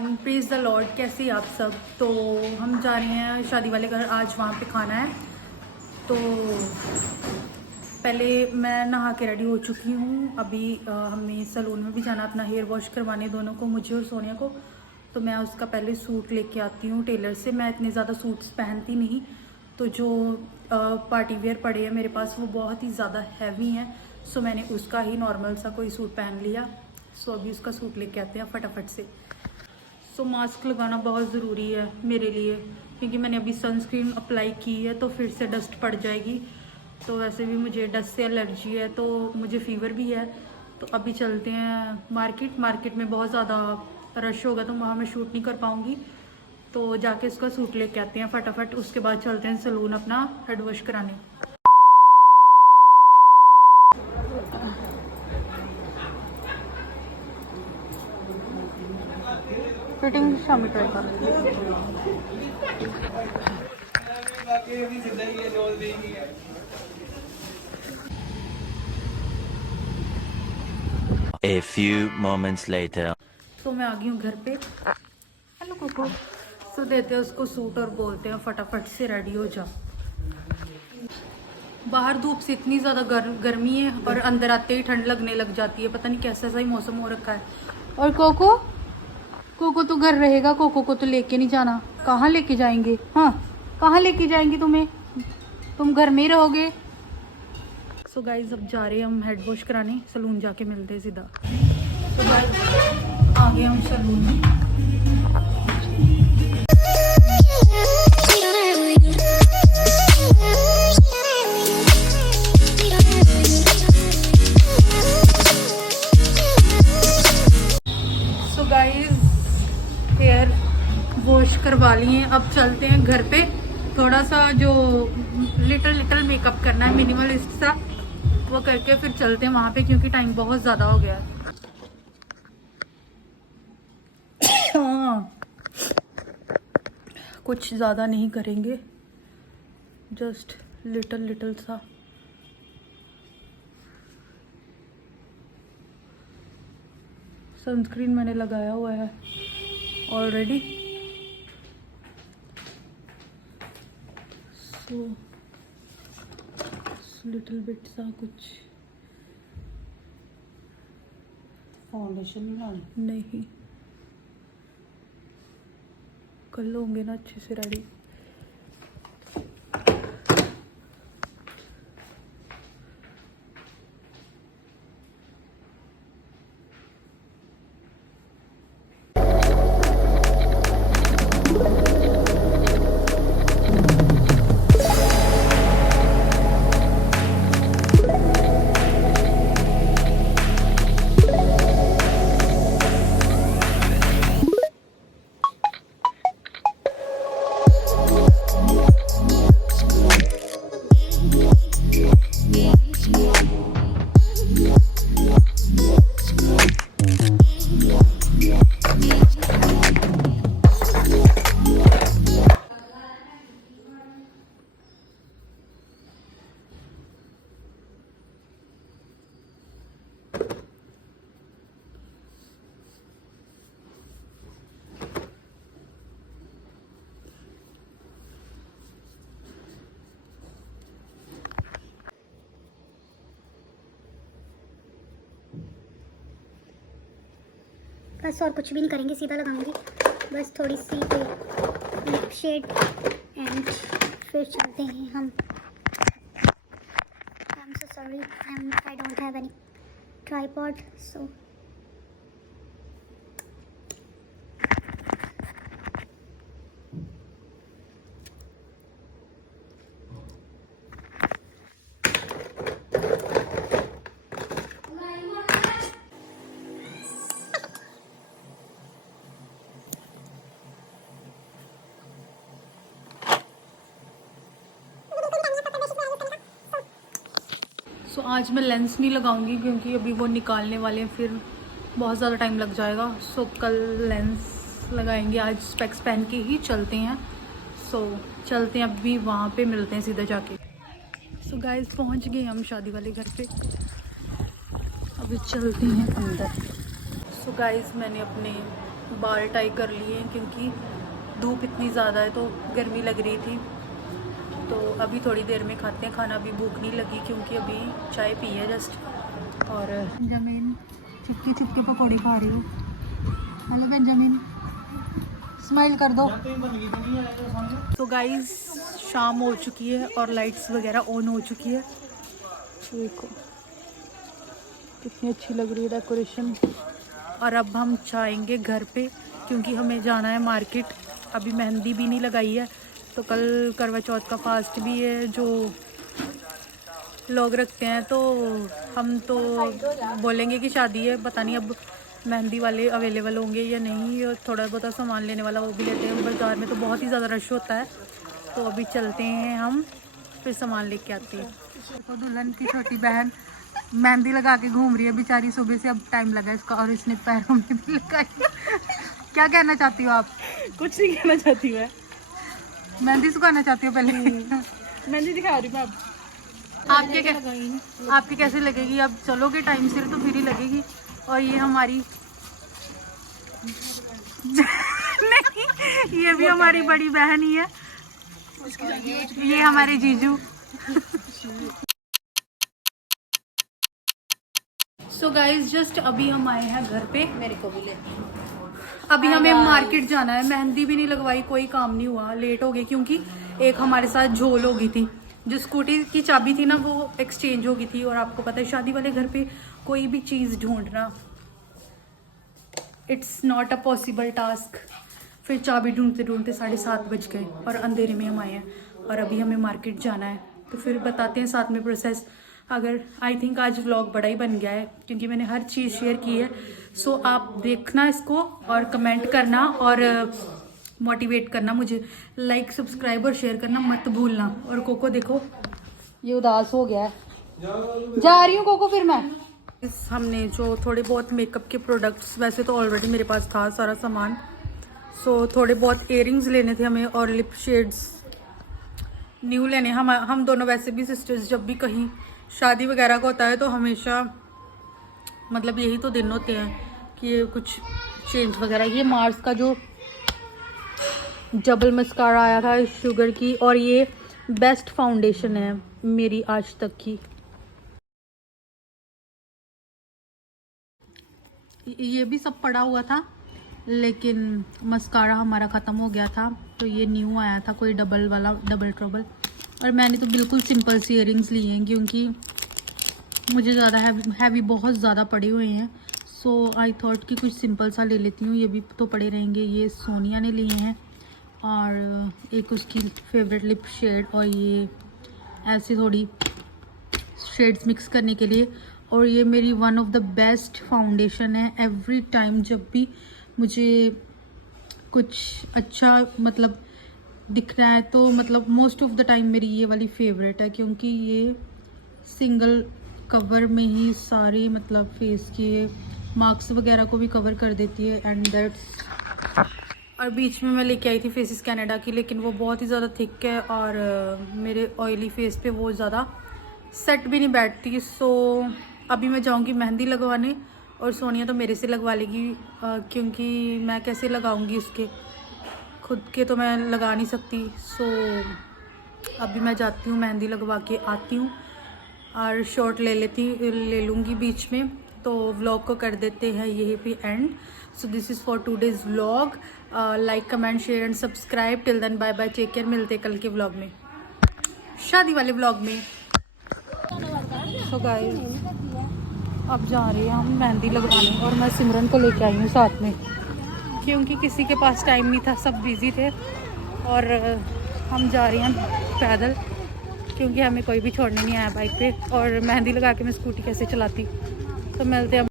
Everyone, praise the Lord. कैसे आप सब? तो हम जा रहे हैं शादी वाले घर, आज वहाँ पे खाना है। तो पहले मैं नहा के रेडी हो चुकी हूँ। अभी हमें सैलून में भी जाना, अपना हेयर वॉश करवाने दोनों को, मुझे और सोनिया को। तो मैं उसका पहले सूट लेके आती हूँ टेलर से। मैं इतने ज़्यादा सूट्स पहनती नहीं, तो जो पार्टी वेयर पड़े हैं मेरे पास वो बहुत ही ज़्यादा हैवी हैं। सो मैंने उसका ही नॉर्मल सा कोई सूट पहन लिया। सो अभी उसका सूट लेके आते हैं फटाफट से। सो मास्क लगाना बहुत ज़रूरी है मेरे लिए, क्योंकि मैंने अभी सनस्क्रीन अप्लाई की है तो फिर से डस्ट पड़ जाएगी। तो वैसे भी मुझे डस्ट से एलर्जी है, तो मुझे फ़ीवर भी है। तो अभी चलते हैं मार्केट में बहुत ज़्यादा रश होगा तो वहाँ मैं शूट नहीं कर पाऊँगी। तो जाके उसका सूट लेके आते हैं फटाफट। उसके बाद चलते हैं सैलून अपना हेड वॉश कराने। फिटिंग शामी ट्राई कर A few moments later. तो मैं आ गई हूँ घर पे। Hello cocoa. सो देते हैं उसको सूट और बोलते हैं फटाफट से रेडी हो जा। बाहर धूप से इतनी ज़्यादा गर्मी है और अंदर आते ही ठंड लगने लग जाती है। पता नहीं कैसा सा ही मौसम हो रखा है। और कोको तो घर रहेगा। कोको को तो लेके नहीं जाना। कहाँ लेके जाएंगे? हाँ, कहाँ लेके जाएंगे तुम्हें? तुम घर में ही रहोगे। सो गाइज अब जा रहे हैं हम हेड वॉश कराने। सैलून जाके मिलते हैं सीधा। तो गाइज आ गए हम सैलून में। सो गाइज हेयर वॉश करवा लिए। अब चलते हैं घर पे। थोड़ा सा जो लिटिल मेकअप करना है, मिनिमलिस्ट सा, वो करके फिर चलते हैं वहाँ पे, क्योंकि टाइम बहुत ज़्यादा हो गया है। हाँ, कुछ ज़्यादा नहीं करेंगे, जस्ट लिटिल सा। सनस्क्रीन मैंने लगाया हुआ है ऑलरेडी। सो लिटिल बिट सा कुछ। फाउंडेशन नहीं, कल होंगे ना अच्छे से रेडी। बस और कुछ भी नहीं करेंगे, सीधा लगाऊंगी बस थोड़ी सी लिप शेड एंड फिर चलते हैं हम। I am so sorry, I don't have any tripod so so आज मैं लेंस नहीं लगाऊंगी, क्योंकि अभी वो निकालने वाले हैं, फिर बहुत ज़्यादा टाइम लग जाएगा। सो कल लेंस लगाएंगे, आज स्पेक्स पहन के ही चलते हैं। सो चलते हैं, अभी वहाँ पे मिलते हैं सीधा जाके। सो गाइस पहुँच गए हम शादी वाले घर पे, अभी चलते हैं अंदर। सो गाइस मैंने अपने बाल टाई कर लिए हैं क्योंकि धूप इतनी ज़्यादा है तो गर्मी लग रही थी। तो अभी थोड़ी देर में खाते हैं खाना, अभी भूख नहीं लगी क्योंकि अभी चाय पी है जस्ट। और बेंजामिन चुपके चुपके पकौड़ी खा रही हूँ। हेलो बेंजामिन, स्माइल कर दो। तो गाइस शाम हो चुकी है और लाइट्स वगैरह ऑन हो चुकी है। देखो कितनी अच्छी लग रही है डेकोरेशन। और अब हम जाएंगे घर पे क्योंकि हमें जाना है मार्केट। अभी मेहंदी भी नहीं लगाई है तो कल करवा चौथ का फास्ट भी है जो लोग रखते हैं, तो हम तो बोलेंगे कि शादी है, पता नहीं अब मेहंदी वाले अवेलेबल होंगे या नहीं। और थोड़ा बहुत सामान लेने वाला वो भी लेते हैं। बाज़ार में तो बहुत ही ज़्यादा रश होता है। तो अभी चलते हैं हम, फिर सामान लेके आते हैं। देखो दुल्हन की छोटी बहन मेहंदी लगा के घूम रही है बेचारी, सुबह से अब टाइम लगा इसका और इसने पैरों में भी लगाई। क्या कहना चाहती हो आप? कुछ नहीं कहना चाहती मैं, मेहंदी सुखाना चाहती हो पहले? मेहंदी दिखा रही मैं अब। आपके कैसे लगेगी? अब चलोगे टाइम से तो फिर ही लगेगी। और ये हमारी नहीं, ये भी हमारी बड़ी बहन ही है, ये हमारे जीजू। सो गाइज जस्ट अभी हम आए हैं घर पे। मेरे को भी ले। अभी हमें मार्केट जाना है। मेहंदी भी नहीं लगवाई, कोई काम नहीं हुआ, लेट हो गए क्योंकि एक हमारे साथ झोल हो गई थी। जो स्कूटी की चाबी थी ना वो एक्सचेंज हो गई थी। और आपको पता है शादी वाले घर पे कोई भी चीज़ ढूंढना it's not a possible task. फिर चाबी ढूंढते ढूंढते 7:30 बज गए और अंधेरे में हम आए हैं। और अभी हमें मार्केट जाना है तो फिर बताते हैं साथ में प्रोसेस। अगर आई थिंक आज व्लॉग बड़ा ही बन गया है क्योंकि मैंने हर चीज़ शेयर की है। सो आप देखना इसको और कमेंट करना और मोटिवेट करना मुझे। लाइक सब्सक्राइब और शेयर करना मत भूलना। और कोको देखो ये उदास हो गया है। जा रही हूँ कोको फिर मैं। हमने जो थोड़े बहुत मेकअप के प्रोडक्ट्स, वैसे तो ऑलरेडी मेरे पास था सारा सामान, सो थोड़े बहुत इयररिंग्स लेने थे हमें और लिप शेड्स न्यू लेने। हम दोनों वैसे भी सिस्टर्स जब भी कहीं शादी वगैरह का होता है तो हमेशा मतलब यही तो दिन होते हैं कि ये कुछ चेंज वगैरह। ये मार्स का जो डबल मस्कारा आया था शुगर की, और ये बेस्ट फाउंडेशन है मेरी आज तक की। ये भी सब पड़ा हुआ था लेकिन मस्कारा हमारा ख़त्म हो गया था तो ये न्यू आया था कोई डबल वाला, डबल ट्रबल। और मैंने तो बिल्कुल सिंपल सी इयररिंग्स लिए हैं क्योंकि मुझे ज़्यादा हैवी बहुत ज़्यादा पड़े हुए हैं। सो आई थॉट कि कुछ सिंपल सा ले लेती हूँ, ये भी तो पड़े रहेंगे। ये सोनिया ने लिए हैं और एक उसकी फेवरेट लिप शेड, और ये ऐसे थोड़ी शेड्स मिक्स करने के लिए। और ये मेरी one of the best foundation है। एवरी टाइम जब भी मुझे कुछ अच्छा मतलब दिखना है तो मतलब मोस्ट ऑफ द टाइम मेरी ये वाली फेवरेट है क्योंकि ये सिंगल कवर में ही सारे मतलब फेस के मार्क्स वगैरह को भी कवर कर देती है। And that's. और बीच में मैं लेके आई थी फेसिस कनाडा की, लेकिन वो बहुत ही ज़्यादा थिक है और मेरे ऑयली फेस पे वो ज़्यादा सेट भी नहीं बैठती। सो अभी मैं जाऊंगी मेहंदी लगवाने और सोनिया तो मेरे से लगवा लेगी क्योंकि मैं कैसे लगाऊंगी उसके खुद के तो मैं लगा नहीं सकती। सो अभी मैं जाती हूँ मेहंदी लगवा के आती हूँ और शॉर्ट ले लूँगी बीच में। तो व्लॉग को कर देते हैं यहीं पे end. So this is for today's vlog. Like comment share and subscribe. Till then bye bye, take care. मिलते कल के व्लॉग में, शादी वाले व्लॉग में। तो गाइस अब जा रहे हैं हम मेहंदी लगवाने और मैं सिमरन को लेके आई हूँ साथ में क्योंकि किसी के पास टाइम नहीं था, सब बिज़ी थे। और हम जा रहे हैं पैदल क्योंकि हमें कोई भी छोड़ने नहीं आया बाइक पे। और मेहंदी लगा के मैं स्कूटी कैसे चलाती। तो मिलते हैं।